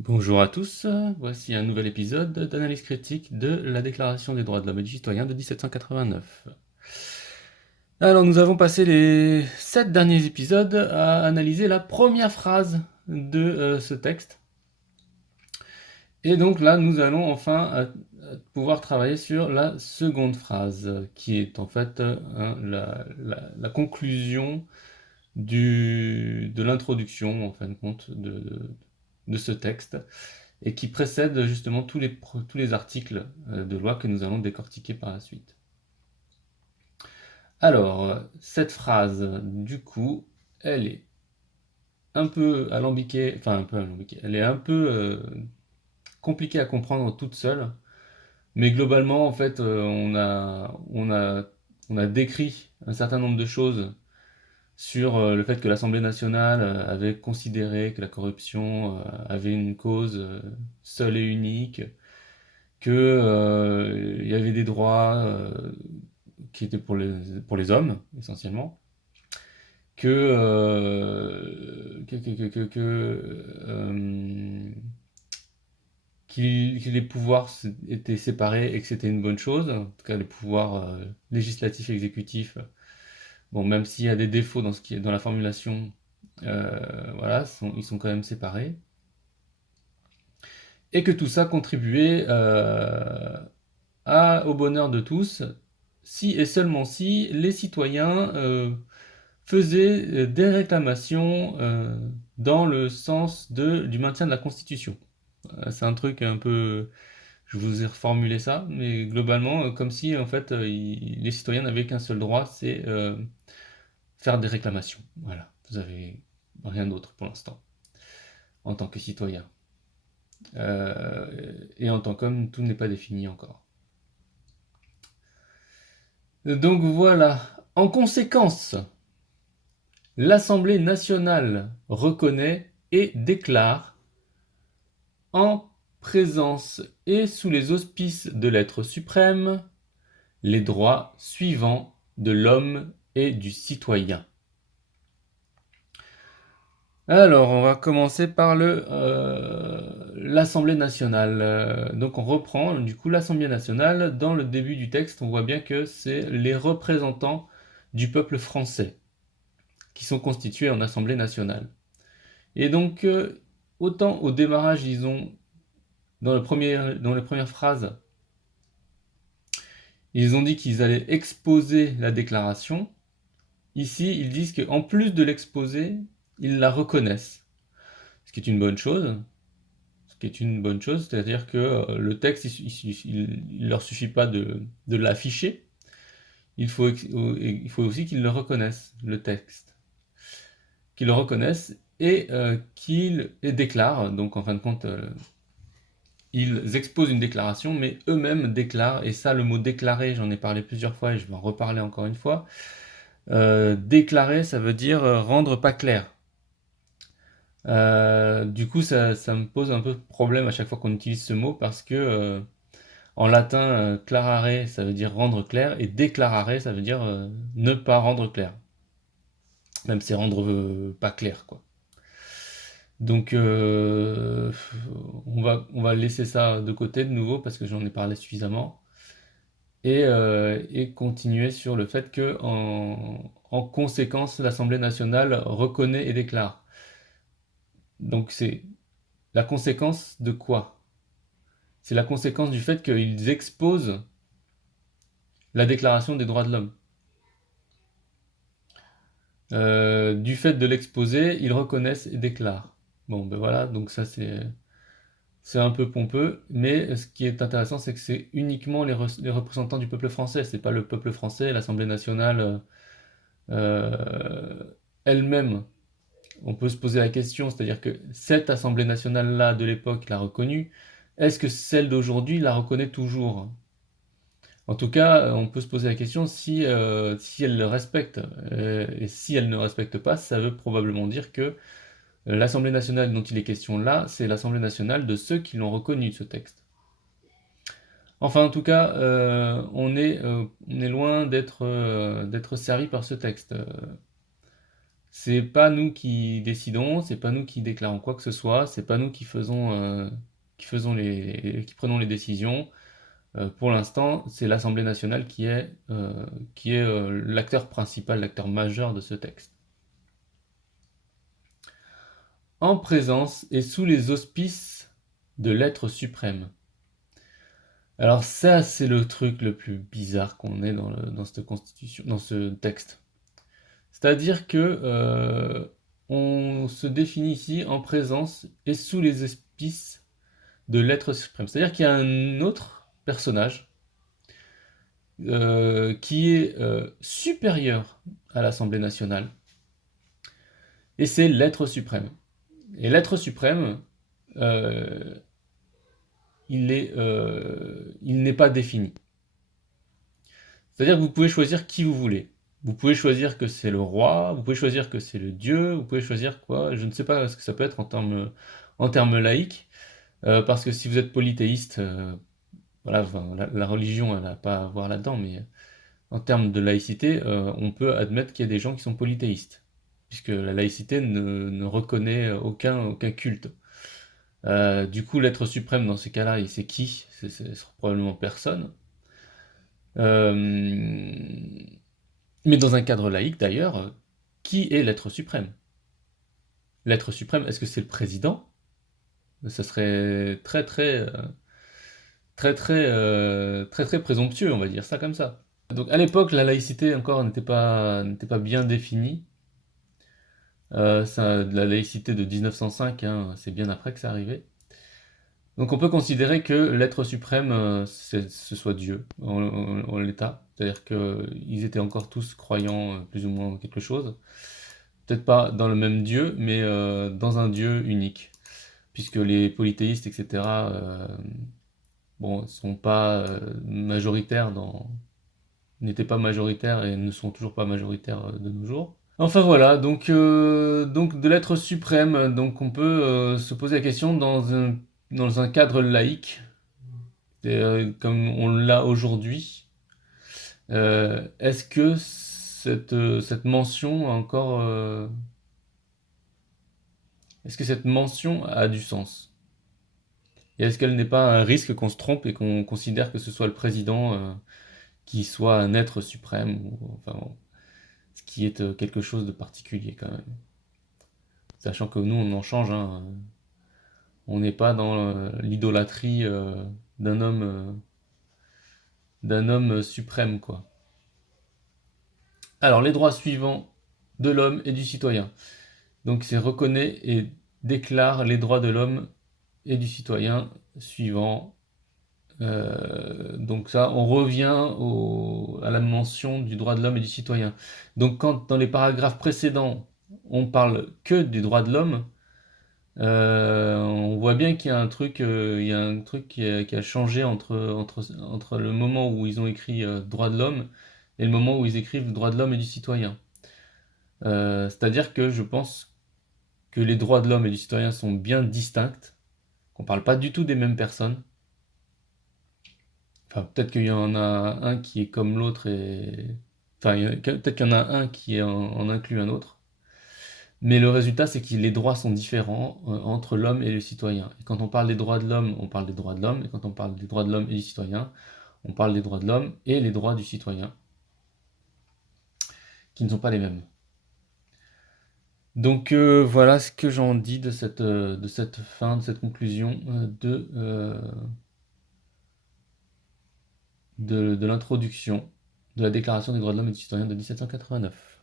Bonjour à tous, voici un nouvel épisode d'analyse critique de la Déclaration des droits de l'homme et du citoyen de 1789. Alors nous avons passé les 7 derniers épisodes à analyser la première phrase de ce texte. Et donc là nous allons enfin pouvoir travailler sur la seconde phrase, qui est en fait la conclusion de l'introduction en fin de compte de ce texte, et qui précède justement tous les articles de loi que nous allons décortiquer par la suite. Alors, cette phrase, du coup, elle est un peu alambiquée, enfin un peu alambiquée, elle est un peu compliquée à comprendre toute seule, mais globalement, en fait, on a décrit un certain nombre de choses sur le fait que l'Assemblée nationale avait considéré que la corruption avait une cause seule et unique, que il y avait des droits qui étaient pour les hommes essentiellement, que les pouvoirs étaient séparés et que c'était une bonne chose, en tout cas les pouvoirs législatifs et exécutifs. Bon, même s'il y a des défauts dans ce qui est dans la formulation, voilà, ils sont quand même séparés, et que tout ça contribuait au bonheur de tous, si et seulement si les citoyens faisaient des réclamations dans le sens du maintien de la Constitution. C'est un truc un peu... Je vous ai reformulé ça, mais globalement, comme si en fait les citoyens n'avaient qu'un seul droit, c'est faire des réclamations. Voilà, vous avez rien d'autre pour l'instant en tant que citoyen. Et en tant qu'homme, tout n'est pas défini encore. Donc voilà. En conséquence, l'Assemblée nationale reconnaît et déclare, en présence et sous les auspices de l'être suprême, les droits suivants de l'homme et du citoyen. Alors, on va commencer par l'Assemblée nationale. Donc, on reprend du coup l'Assemblée nationale. Dans le début du texte, on voit bien que c'est les représentants du peuple français qui sont constitués en Assemblée nationale. Et donc, autant au démarrage, ils ont, dans les premières phrases, ils ont dit qu'ils allaient exposer la déclaration. Ici, ils disent qu'en plus de l'exposer, ils la reconnaissent. Ce qui est une bonne chose. Ce qui est une bonne chose, c'est-à-dire que le texte, il leur suffit pas de l'afficher. Il faut aussi qu'ils le reconnaissent, le texte. Qu'ils le reconnaissent et qu'ils déclarent. Donc, en fin de compte, ils exposent une déclaration, mais eux-mêmes déclarent, et ça, le mot déclarer, j'en ai parlé plusieurs fois et je vais en reparler encore une fois. Déclarer, ça veut dire rendre pas clair. Du coup, ça me pose un peu de problème à chaque fois qu'on utilise ce mot parce que en latin, clarare, ça veut dire rendre clair, et declarare, ça veut dire ne pas rendre clair. Même c'est rendre pas clair, quoi. Donc, on va laisser ça de côté de nouveau parce que j'en ai parlé suffisamment. Et continuer sur le fait que, en conséquence, l'Assemblée nationale reconnaît et déclare. Donc, c'est la conséquence de quoi? C'est la conséquence du fait qu'ils exposent la Déclaration des droits de l'homme. Du fait de l'exposer, ils reconnaissent et déclarent. Bon, ben voilà, donc ça c'est un peu pompeux, mais ce qui est intéressant, c'est que c'est uniquement les représentants du peuple français, c'est pas le peuple français, l'Assemblée nationale euh, elle-même. On peut se poser la question, c'est-à-dire que cette Assemblée nationale-là de l'époque l'a reconnue, est-ce que celle d'aujourd'hui la reconnaît toujours? En tout cas, on peut se poser la question si elle le respecte. Et si elle ne respecte pas, ça veut probablement dire que l'Assemblée nationale dont il est question là, c'est l'Assemblée nationale de ceux qui l'ont reconnu, ce texte. Enfin, en tout cas, on est loin d'être servi par ce texte. c'est pas nous qui décidons, c'est pas nous qui déclarons quoi que ce soit, c'est pas nous qui prenons les décisions. Pour l'instant, c'est l'Assemblée nationale qui est l'acteur principal, l'acteur majeur de ce texte. En présence et sous les auspices de l'être suprême. Alors ça, c'est le truc le plus bizarre qu'on ait dans cette constitution, dans ce texte. C'est-à-dire que on se définit ici en présence et sous les auspices de l'être suprême. C'est-à-dire qu'il y a un autre personnage qui est supérieur à l'Assemblée nationale, et c'est l'être suprême. Et l'être suprême, euh, il n'est pas défini. C'est-à-dire que vous pouvez choisir qui vous voulez. Vous pouvez choisir que c'est le roi, vous pouvez choisir que c'est le dieu, vous pouvez choisir quoi, je ne sais pas ce que ça peut être en termes laïques, parce que si vous êtes polythéiste, voilà, enfin, la religion, elle n'a pas à voir là-dedans, mais en termes de laïcité, on peut admettre qu'il y a des gens qui sont polythéistes, puisque la laïcité ne reconnaît aucun culte. Du coup, l'être suprême dans ces cas-là, c'est qui? C'est probablement personne. Mais dans un cadre laïque, d'ailleurs, qui est l'être suprême? L'être suprême, est-ce que c'est le président? Ça serait très présomptueux, on va dire ça comme ça. Donc à l'époque, la laïcité encore n'était pas bien définie. La laïcité de 1905, hein, c'est bien après que c'est arrivé. Donc on peut considérer que l'être suprême, ce soit Dieu, en l'état. C'est-à-dire qu'ils étaient encore tous croyants, plus ou moins en quelque chose. Peut-être pas dans le même Dieu, mais dans un Dieu unique. Puisque les polythéistes, etc., bon, sont pas majoritaires n'étaient pas majoritaires et ne sont toujours pas majoritaires de nos jours. Enfin voilà, donc de l'être suprême, donc on peut se poser la question dans un cadre laïque, comme on l'a aujourd'hui. Est-ce que cette mention est-ce que cette mention a du sens? Et est-ce qu'elle n'est pas un risque qu'on se trompe et qu'on considère que ce soit le président qui soit un être suprême, ou enfin bon, ce qui est quelque chose de particulier quand même. Sachant que nous on en change, hein, on n'est pas dans l'idolâtrie d'un homme, suprême, quoi. Alors les droits suivants de l'homme et du citoyen. Donc c'est reconnaît et déclare les droits de l'homme et du citoyen suivant. Donc ça, on revient à la mention du droit de l'homme et du citoyen. Donc quand dans les paragraphes précédents, on parle que du droit de l'homme, on voit bien qu'il y a un truc, qui a changé entre le moment où ils ont écrit droit de l'homme et le moment où ils écrivent droit de l'homme et du citoyen. C'est-à-dire que je pense que les droits de l'homme et du citoyen sont bien distincts, qu'on parle pas du tout des mêmes personnes. Enfin, peut-être qu'il y en a un qui est comme l'autre et... Enfin, peut-être qu'il y en a un qui en inclut un autre. Mais le résultat, c'est que les droits sont différents entre l'homme et le citoyen. Et quand on parle des droits de l'homme, on parle des droits de l'homme. Et quand on parle des droits de l'homme et du citoyen, on parle des droits de l'homme et les droits du citoyen, qui ne sont pas les mêmes. Donc voilà ce que j'en dis de cette fin, de cette conclusion de l'introduction de la Déclaration des droits de l'homme et du citoyen de 1789.